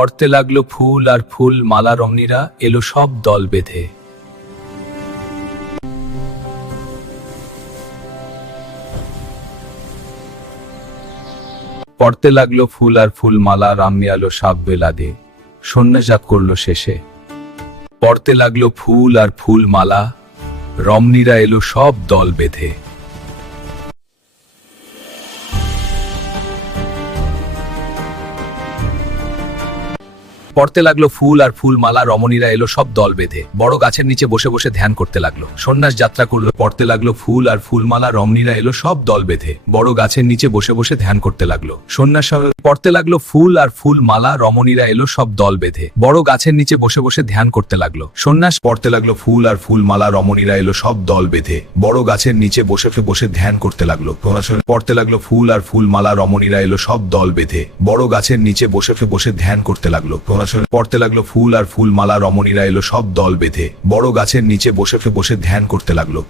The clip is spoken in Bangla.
পড়তে লাগলো ফুল আর ফুল মালা, রমণীরা এলো সব দল বেঁধে। পড়তে লাগলো ফুল আর ফুল মালা, রামিয়া এলো সাপ বেলাদে, সন্ন্যাসাত করলো শেষে। পড়তে লাগলো ফুল আর ফুল মালা, রমণীরা এলো সব দল বেঁধে। পড়তে লাগলো ফুল আর ফুল মালা, রমণীরা এলো সব দল বেঁধে, বড় গাছের নিচে বসে বসে ধ্যান করতে লাগলো, সন্ন্যাস যাত্রা করলো। পড়তে লাগলো ফুল আর ফুল মালা, রমণীরা এলো সব দল বেঁধে, বড় গাছের নিচে বসে বসে ধ্যান করতে লাগলো, সন্ন্যাস। পড়তে লাগলো ফুল আর ফুল মালা, রমণীরা এলো সব দল বেঁধে, বড় গাছের নিচে বসে বসে ধ্যান করতে লাগলো, সন্ন্যাস। পড়তে লাগলো ফুল আর ফুল মালা, রমণীরা এলো সব দল বেঁধে, বড় গাছের নিচে বসে বসে ধ্যান করতে লাগলো। পড়তে লাগলো ফুল আর ফুল মালা, রমণীরা এলো সব দল বেঁধে, বড় গাছের নিচে বসে বসে ধ্যান করতে লাগলো। পড়তে লাগলো ফুল আর ফুল মালা, রমণীরা এলো সব দল বেঁধে, বড় গাছের নিচে বসে বসে ধ্যান করতে লাগলো।